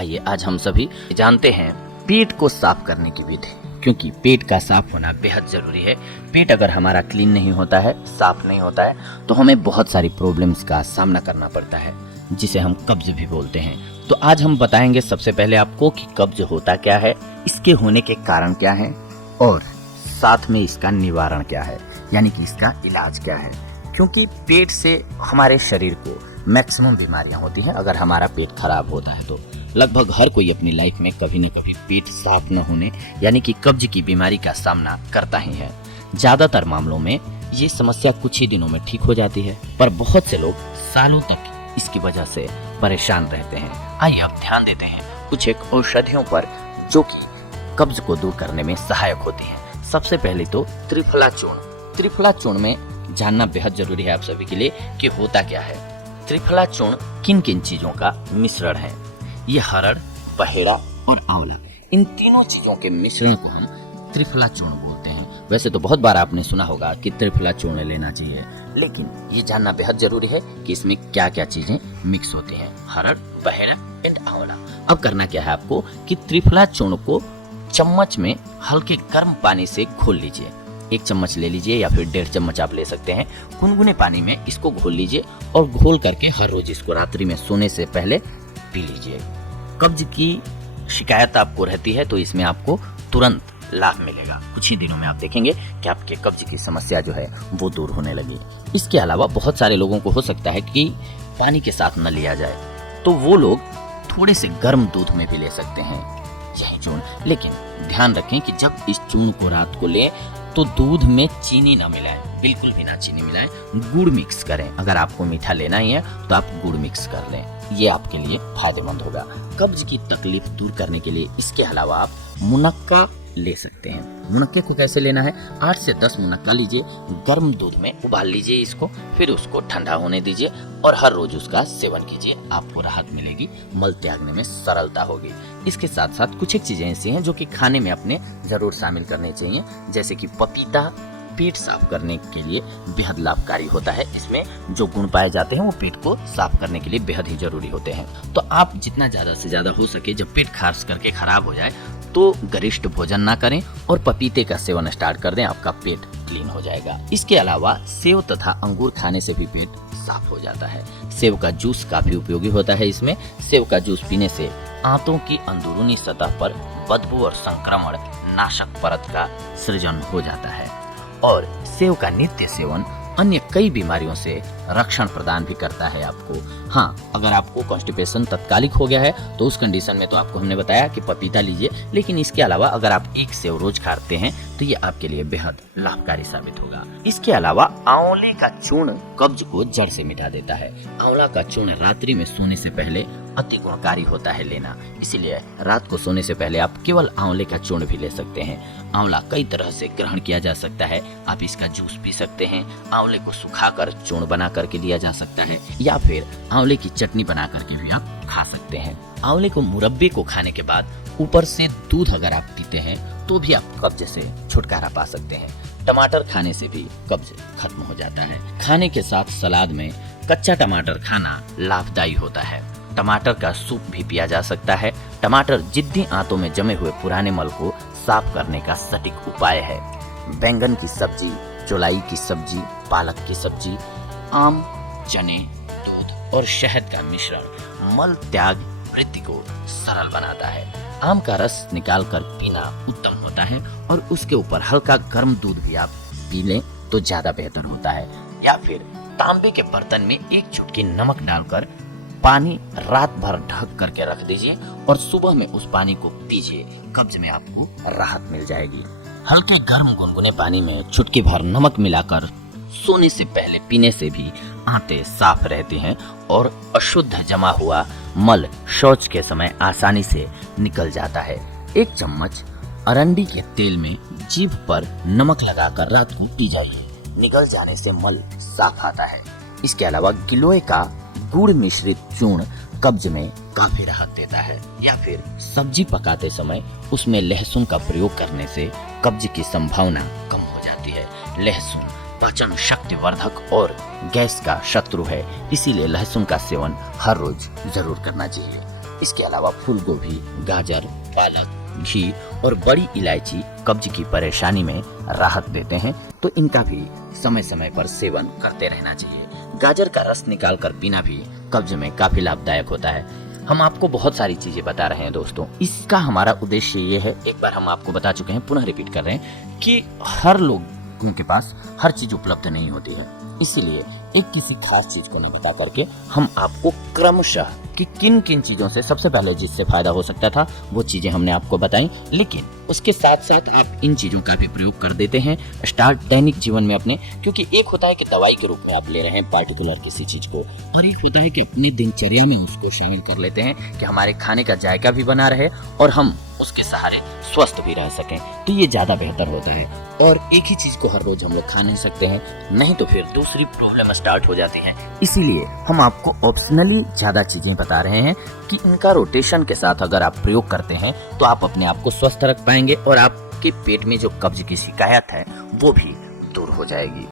आइए आज हम सभी जानते हैं पेट को साफ करने की विधि, क्योंकि पेट का साफ होना बेहद जरूरी है। पेट अगर हमारा क्लीन नहीं होता है, साफ नहीं होता है, तो हमें बहुत सारी प्रॉब्लम्स का सामना करना पड़ता है, जिसे हम कब्ज भी बोलते हैं। तो आज हम बताएंगे सबसे पहले आपको कि कब्ज होता क्या है, इसके होने के कारण क्या है और साथ में इसका निवारण क्या है, यानी कि इसका इलाज क्या है। क्योंकि पेट से हमारे शरीर को मैक्सिमम बीमारियां होती हैं। अगर हमारा पेट खराब होता है तो लगभग हर कोई अपनी लाइफ में कभी न कभी पेट साफ न होने यानी कि कब्ज की बीमारी का सामना करता ही है। ज्यादातर मामलों में ये समस्या कुछ ही दिनों में ठीक हो जाती है, पर बहुत से लोग सालों तक इसकी वजह से परेशान रहते हैं। आइए अब ध्यान देते हैं कुछ एक औषधियों पर जो कि कब्ज को दूर करने में सहायक होती है। सबसे पहले तो त्रिफला चूर्ण। त्रिफला चूर्ण में जानना बेहद जरूरी है आप सभी के लिए कि होता क्या है। त्रिफला चूर्ण किन किन चीजों का मिश्रण है। ये हरड़, बहेड़ा और आंवला, इन तीनों चीजों के मिश्रण को हम त्रिफला चूर्ण बोलते हैं। वैसे तो बहुत बार आपने सुना होगा कि त्रिफला चूर्ण लेना चाहिए, लेकिन ये जानना बेहद जरूरी है कि इसमें क्या क्या चीजें मिक्स होती हैं। हरड़, बहेड़ा एंड आंवला। अब करना क्या है आपको कि त्रिफला चूर्ण को चम्मच में हल्के गर्म पानी से घोल लीजिए। 1 चम्मच ले लीजिए या फिर 1.5 चम्मच आप ले सकते हैं। गुनगुने पानी में इसको घोल लीजिए और घोल करके हर रोज इसको रात्रि में सोने से पहले पी लीजिए। कब्ज की शिकायत आपको रहती है तो इसमें आपको तुरंत लाभ मिलेगा। कुछ ही दिनों में आप देखेंगे कि आपके कब्ज की समस्या जो है वो दूर होने लगी। इसके अलावा बहुत सारे लोगों को हो सकता है कि पानी के साथ न लिया जाए, तो वो लोग थोड़े से गर्म दूध में भी ले सकते हैं यही चूर्ण। लेकिन ध्यान रखें कि जब इस चूर्ण को रात को लें तो दूध में चीनी ना मिलाएं, बिल्कुल भी ना चीनी मिलाएं। गुड़ मिक्स करें। अगर आपको मीठा लेना ही है तो आप गुड़ मिक्स कर लें, ये आपके लिए फायदेमंद होगा। कब्ज की तकलीफ दूर करने के लिए इसके अलावा आप मुनक्का ले सकते हैं। मुनक्के को कैसे लेना है, 8 से 10 मुनक्का लीजिए, गर्म दूध में उबाल लीजिए इसको, फिर उसको ठंडा होने दीजिए और हर रोज उसका सेवन कीजिए। आपको राहत मिलेगी, मल त्यागने में सरलता होगी। इसके साथ साथ कुछ एक चीजें ऐसी हैं जो कि खाने में अपने जरूर शामिल करनी चाहिए, जैसे कि पपीता पेट साफ करने के लिए बेहद लाभकारी होता है। इसमें जो गुण पाए जाते हैं वो पेट को साफ करने के लिए बेहद ही जरूरी होते हैं। तो आप जितना ज्यादा से ज्यादा हो सके, जब पेट खास करके खराब हो जाए तो गरिष्ठ भोजन ना करें और पपीते का सेवन स्टार्ट कर दें, आपका पेट क्लीन हो जाएगा। इसके अलावा सेव तथा अंगूर खाने से भी पेट साफ हो जाता है। सेव का जूस काफी उपयोगी होता है। इसमें सेव का जूस पीने से आंतों की अंदरूनी सतह पर बदबू और संक्रमण नाशक परत का सृजन हो जाता है और सेव का नित्य सेवन अन्य कई बीमारियों से रक्षण प्रदान भी करता है आपको। हाँ, अगर आपको कॉन्स्टिपेशन तत्कालिक हो गया है तो उस कंडीशन में तो आपको हमने बताया कि पपीता लीजिए, लेकिन इसके अलावा अगर आप 1 सेव रोज खाते हैं तो ये आपके लिए बेहद लाभकारी साबित होगा। इसके अलावा आंवले का चूर्ण कब्ज को जड़ से मिटा देता है। आंवला का चूर्ण रात्रि में सोने से पहले अति गुणकारी होता है लेना, इसीलिए रात को सोने से पहले आप केवल आंवले का चूर्ण भी ले सकते हैं। आंवला कई तरह से ग्रहण किया जा सकता है। आप इसका जूस पी सकते हैं, आंवले को सुखाकर चूर्ण बना करके लिया जा सकता है, या फिर आंवले की चटनी बना करके भी आप खा सकते हैं। आंवले को मुरब्बे को खाने के बाद ऊपर से दूध अगर आप पीते हैं तो भी आप कब्ज से छुटकारा पा सकते हैं। टमाटर खाने से भी कब्ज खत्म हो जाता है। खाने के साथ सलाद में कच्चा टमाटर खाना लाभदायी होता है। टमाटर का सूप भी पिया जा सकता है। टमाटर जिद्दी आंतों में जमे हुए पुराने मल को साफ करने का सटीक उपाय है। बैंगन की सब्जी, चौलाई की सब्जी, पालक की सब्जी, आम, चने, दूध और शहद का मिश्रण मल त्याग वृत्ति को सरल बनाता है। आम का रस निकालकर पीना उत्तम होता है और उसके ऊपर हल्का गर्म दूध भी आप पी लें तो ज्यादा बेहतर होता है। या फिर तांबे के बर्तन में 1 चुटकी नमक डालकर पानी रात भर ढक करके रख दीजिए और सुबह में उस पानी को पीजिए। कब्ज में आपको राहत मिल जाएगी। हल्के गर्म गुनगुने पानी में चुटकी भर नमक मिलाकर सोने से पहले पीने से भी आंतें साफ रहती हैं और अशुद्ध जमा हुआ मल शौच के समय आसानी से निकल जाता है। 1 चम्मच अरंडी के तेल में जीभ पर नमक लगाकर रात को पी जाइए। निकल जाने से मल साफ आता है। इसके अलावा गिलोय का गुड़ मिश्रित चूर्ण कब्ज में काफी राहत देता है। या फिर सब्जी पकाते समय उसमें लहसुन का प्रयोग करने से कब्ज की संभावना कम हो जाती है। लहसुन पाचन शक्ति वर्धक और गैस का शत्रु है, इसीलिए लहसुन का सेवन हर रोज जरूर करना चाहिए। इसके अलावा फूल गोभी, गाजर, पालक, घी और बड़ी इलायची कब्ज की परेशानी में राहत देते हैं, तो इनका भी समय समय पर सेवन करते रहना चाहिए। गाजर का रस निकाल कर पीना भी कब्ज में काफी लाभदायक होता है। हम आपको बहुत सारी चीजें बता रहे हैं दोस्तों, इसका हमारा उद्देश्य ये है, एक बार हम आपको बता चुके हैं, पुनः रिपीट कर रहे हैं कि हर लोगों के पास हर चीज उपलब्ध नहीं होती है। इसीलिए एक किसी खास चीज को न बता करके हम आपको क्रमशः कि किन किन चीजों से सबसे पहले जिससे फायदा हो सकता था वो चीजें हमने आपको बताई, लेकिन उसके साथ साथ आप इन चीजों का भी प्रयोग कर देते हैं स्टार्ट दैनिक जीवन में अपने, क्योंकि एक होता है कि दवाई के रूप में आप ले रहे हैं पार्टिकुलर किसी चीज को, और एक होता है कि अपनी दिनचर्या में उसको शामिल कर लेते हैं कि हमारे खाने का जायका भी बना रहे और हम उसके सहारे स्वस्थ भी रह सकें, तो ये ज्यादा बेहतर होता है। और एक ही चीज को हर रोज हम लोग खा नहीं सकते हैं, नहीं तो फिर दूसरी प्रॉब्लम स्टार्ट हो जाती है। इसीलिए हम आपको ऑप्शनली ज्यादा चीजें बता रहे हैं कि इनका रोटेशन के साथ अगर आप प्रयोग करते हैं तो आप अपने आप को स्वस्थ रख पाएंगे और आपके पेट में जो कब्ज की शिकायत है वो भी दूर हो जाएगी।